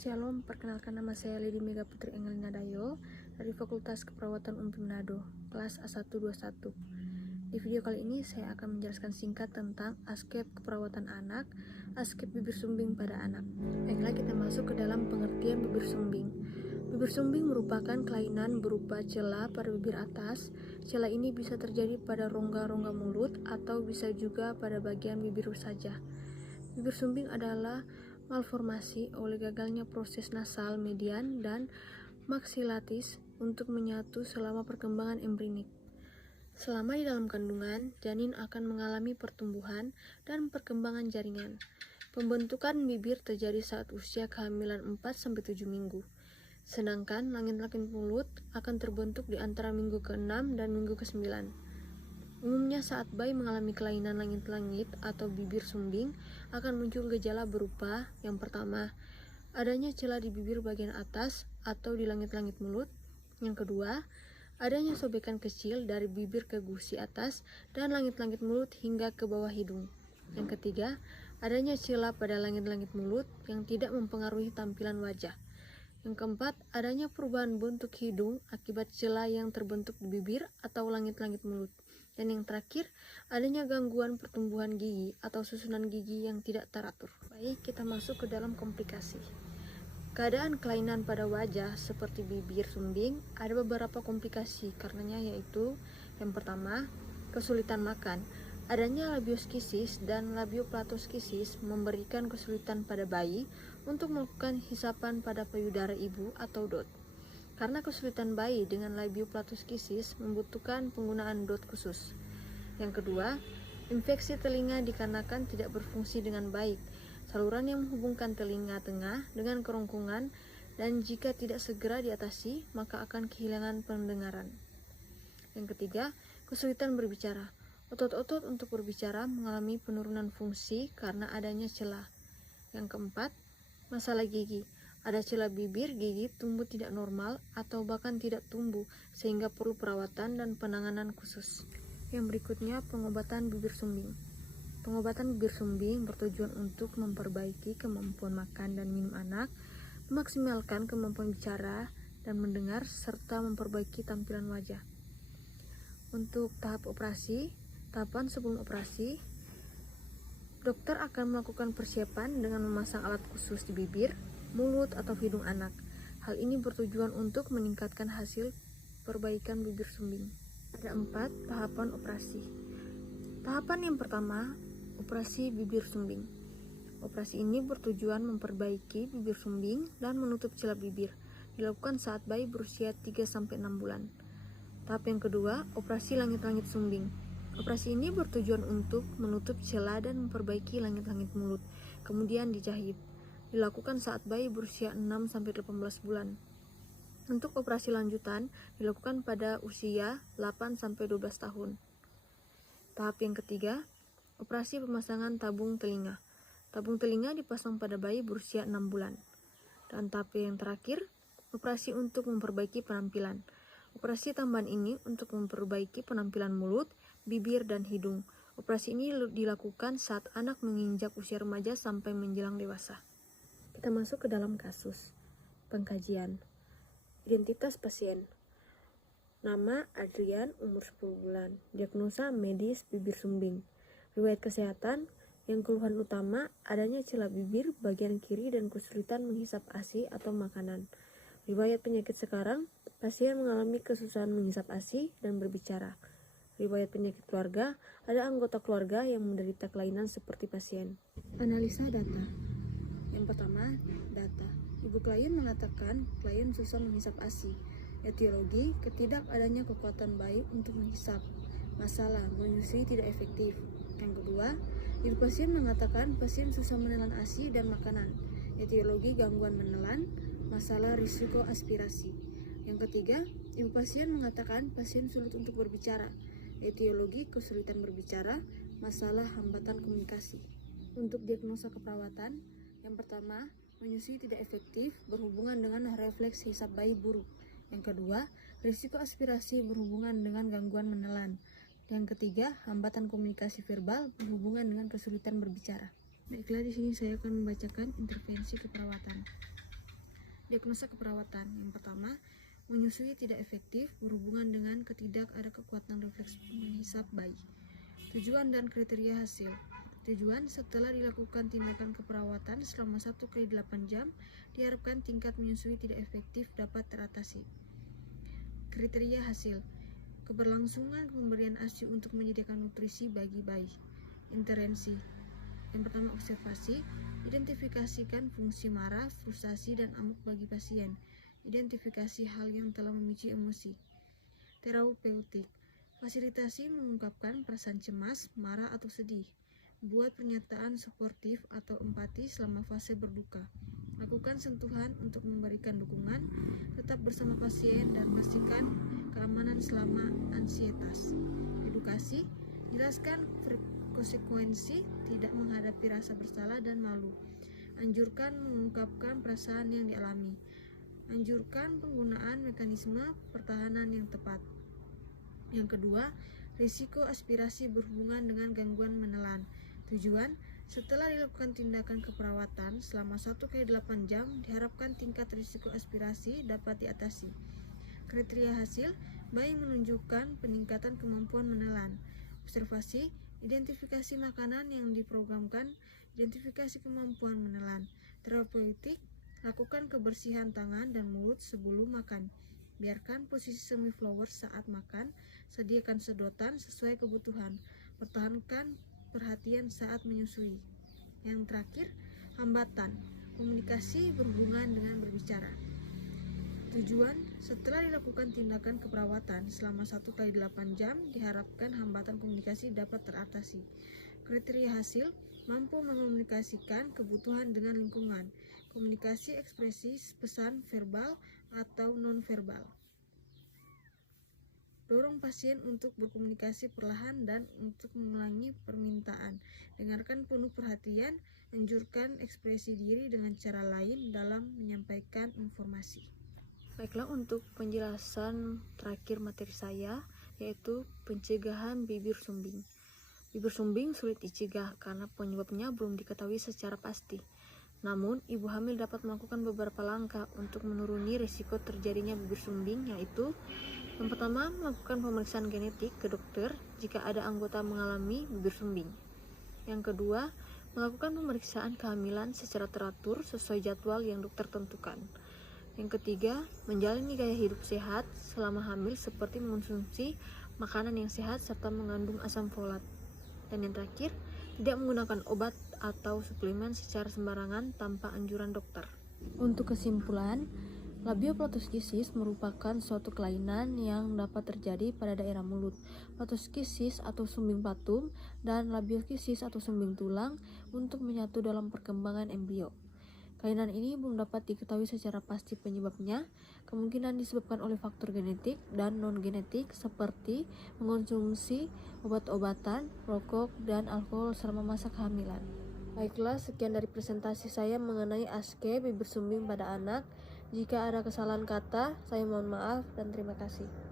Shalom, perkenalkan nama saya Lady Mega Putri Engelina Dayo dari Fakultas Keperawatan UMPI Manado, kelas A121. Di video kali ini saya akan menjelaskan singkat tentang askep keperawatan anak, askep bibir sumbing pada anak. Baiklah, kita masuk ke dalam pengertian bibir sumbing. Bibir sumbing merupakan kelainan berupa celah pada bibir atas. Celah ini bisa terjadi pada rongga-rongga mulut atau bisa juga pada bagian bibir saja. Bibir sumbing adalah malformasi oleh gagalnya proses nasal median dan maksilatis untuk menyatu selama perkembangan embrionik. Selama di dalam kandungan, janin akan mengalami pertumbuhan dan perkembangan jaringan. Pembentukan bibir terjadi saat usia kehamilan 4-7 minggu. Sedangkan langit-langit mulut akan terbentuk di antara minggu ke-6 dan minggu ke-9. Umumnya saat bayi mengalami kelainan langit-langit atau bibir sumbing akan muncul gejala berupa yang pertama, adanya celah di bibir bagian atas atau di langit-langit mulut. Yang kedua, adanya sobekan kecil dari bibir ke gusi atas dan langit-langit mulut hingga ke bawah hidung. Yang ketiga, adanya celah pada langit-langit mulut yang tidak mempengaruhi tampilan wajah. Yang keempat, adanya perubahan bentuk hidung akibat celah yang terbentuk di bibir atau langit-langit mulut. Dan yang terakhir, adanya gangguan pertumbuhan gigi atau susunan gigi yang tidak teratur. Baik, kita masuk ke dalam komplikasi. Keadaan kelainan pada wajah seperti bibir sumbing ada beberapa komplikasi karenanya, yaitu yang pertama, kesulitan makan. Adanya labioskisis dan labioplattoskisis memberikan kesulitan pada bayi untuk melakukan hisapan pada payudara ibu atau DOT. Karena kesulitan bayi dengan labioplattoskisis membutuhkan penggunaan DOT khusus. Yang kedua, infeksi telinga dikarenakan tidak berfungsi dengan baik. Saluran yang menghubungkan telinga tengah dengan kerongkongan dan jika tidak segera diatasi, maka akan kehilangan pendengaran. Yang ketiga, kesulitan berbicara. Otot-otot untuk berbicara mengalami penurunan fungsi karena adanya celah. Yang keempat, masalah gigi. Ada celah bibir, gigi tumbuh tidak normal atau bahkan tidak tumbuh sehingga perlu perawatan dan penanganan khusus. Yang berikutnya, pengobatan bibir sumbing. Pengobatan bibir sumbing bertujuan untuk memperbaiki kemampuan makan dan minum anak, memaksimalkan kemampuan bicara dan mendengar, serta memperbaiki tampilan wajah. Untuk tahap operasi, tahapan sebelum operasi, dokter akan melakukan persiapan dengan memasang alat khusus di bibir, mulut, atau hidung anak. Hal ini bertujuan untuk meningkatkan hasil perbaikan bibir sumbing. Ada 4 tahapan operasi. Tahapan yang pertama, operasi bibir sumbing. Operasi ini bertujuan memperbaiki bibir sumbing dan menutup celah bibir. Dilakukan saat bayi berusia 3-6 bulan. Tahap yang kedua, operasi langit-langit sumbing. Operasi ini bertujuan untuk menutup celah dan memperbaiki langit-langit mulut, kemudian dijahit. Dilakukan saat bayi berusia 6-18 bulan. Untuk operasi lanjutan dilakukan pada usia 8-12 tahun. Tahap yang ketiga, operasi pemasangan tabung telinga. Tabung telinga dipasang pada bayi berusia 6 bulan. Dan tahap yang terakhir, operasi untuk memperbaiki penampilan. Operasi tambahan ini untuk memperbaiki penampilan mulut, bibir, dan hidung. Operasi ini dilakukan saat anak menginjak usia remaja sampai menjelang dewasa. Kita masuk ke dalam kasus. Pengkajian. Identitas pasien. Nama Adrian, umur 10 bulan. Diagnosa medis bibir sumbing. Riwayat kesehatan, yang keluhan utama adanya celah bibir bagian kiri dan kesulitan menghisap ASI atau makanan. Riwayat penyakit sekarang, pasien mengalami kesusahan menghisap ASI dan berbicara. Riwayat penyakit keluarga, ada anggota keluarga yang menderita kelainan seperti pasien. Analisa data. Yang pertama, data. Ibu klien mengatakan klien susah menghisap ASI. Etiologi, ketidakadanya kekuatan bayi untuk menghisap. Masalah, menyusui tidak efektif. Yang kedua, ibu pasien mengatakan pasien susah menelan ASI dan makanan. Etiologi, gangguan menelan. Masalah, risiko aspirasi. Yang ketiga, ibu pasien mengatakan pasien sulit untuk berbicara. Etiologi, kesulitan berbicara. Masalah, hambatan komunikasi. Untuk diagnosa keperawatan, yang pertama, menyusui tidak efektif berhubungan dengan refleks hisap bayi buruk. Yang kedua, risiko aspirasi berhubungan dengan gangguan menelan. Yang ketiga, hambatan komunikasi verbal berhubungan dengan kesulitan berbicara. Baiklah, di sini saya akan membacakan intervensi keperawatan. Diagnosa keperawatan. Yang pertama, menyusui tidak efektif berhubungan dengan ada kekuatan refleks menghisap bayi. Tujuan dan kriteria hasil. Tujuan, setelah dilakukan tindakan keperawatan selama 1x8 jam, diharapkan tingkat menyusui tidak efektif dapat teratasi. Kriteria hasil. Keberlangsungan pemberian ASI untuk menyediakan nutrisi bagi bayi. Intervensi. Yang pertama, observasi. Identifikasikan fungsi marah, frustasi, dan amuk bagi pasien. Identifikasi hal yang telah memicu emosi. Terapeutik. Fasilitasi mengungkapkan perasaan cemas, marah, atau sedih. Buat pernyataan suportif atau empati selama fase berduka. Lakukan sentuhan untuk memberikan dukungan. Tetap bersama pasien dan pastikan keamanan selama ansietas. Edukasi. Jelaskan konsekuensi tidak menghadapi rasa bersalah dan malu. Anjurkan mengungkapkan perasaan yang dialami. Anjurkan penggunaan mekanisme pertahanan yang tepat. Yang kedua, risiko aspirasi berhubungan dengan gangguan menelan. Tujuan, setelah dilakukan tindakan keperawatan selama 1x8 jam, diharapkan tingkat risiko aspirasi dapat diatasi. Kriteria hasil, bayi menunjukkan peningkatan kemampuan menelan. Observasi, identifikasi makanan yang diprogramkan, identifikasi kemampuan menelan. Terapeutik, lakukan kebersihan tangan dan mulut sebelum makan. Biarkan posisi semi-flower saat makan, sediakan sedotan sesuai kebutuhan. Pertahankan perhatian saat menyusui. Yang terakhir, hambatan. Komunikasi berhubungan dengan berbicara. Tujuan, setelah dilakukan tindakan keperawatan selama 1x8 jam, diharapkan hambatan komunikasi dapat teratasi. Kriteria hasil, mampu mengomunikasikan kebutuhan dengan lingkungan. Komunikasi ekspresi pesan verbal atau non-verbal. Dorong pasien untuk berkomunikasi perlahan dan untuk mengulangi permintaan. Dengarkan penuh perhatian, anjurkan ekspresi diri dengan cara lain dalam menyampaikan informasi. Baiklah, untuk penjelasan terakhir materi saya, yaitu pencegahan bibir sumbing. Bibir sumbing sulit dicegah karena penyebabnya belum diketahui secara pasti. Namun, ibu hamil dapat melakukan beberapa langkah untuk menuruni risiko terjadinya bibir sumbing, yaitu yang pertama, melakukan pemeriksaan genetik ke dokter jika ada anggota mengalami bibir sumbing. Yang kedua, melakukan pemeriksaan kehamilan secara teratur sesuai jadwal yang dokter tentukan. Yang ketiga, menjalani gaya hidup sehat selama hamil seperti mengonsumsi makanan yang sehat serta mengandung asam folat. Dan yang terakhir, tidak menggunakan obat atau suplemen secara sembarangan tanpa anjuran dokter. Untuk kesimpulan, labioplattoskisis merupakan suatu kelainan yang dapat terjadi pada daerah mulut. Plattoskisis atau sumbing patum dan labioskisis atau sumbing tulang untuk menyatu dalam perkembangan embrio. Kelainan ini belum dapat diketahui secara pasti penyebabnya, kemungkinan disebabkan oleh faktor genetik dan non-genetik seperti mengonsumsi obat-obatan, rokok, dan alkohol selama masa kehamilan. Baiklah, sekian dari presentasi saya mengenai aske bibir sumbing pada anak. Jika ada kesalahan kata, saya mohon maaf dan terima kasih.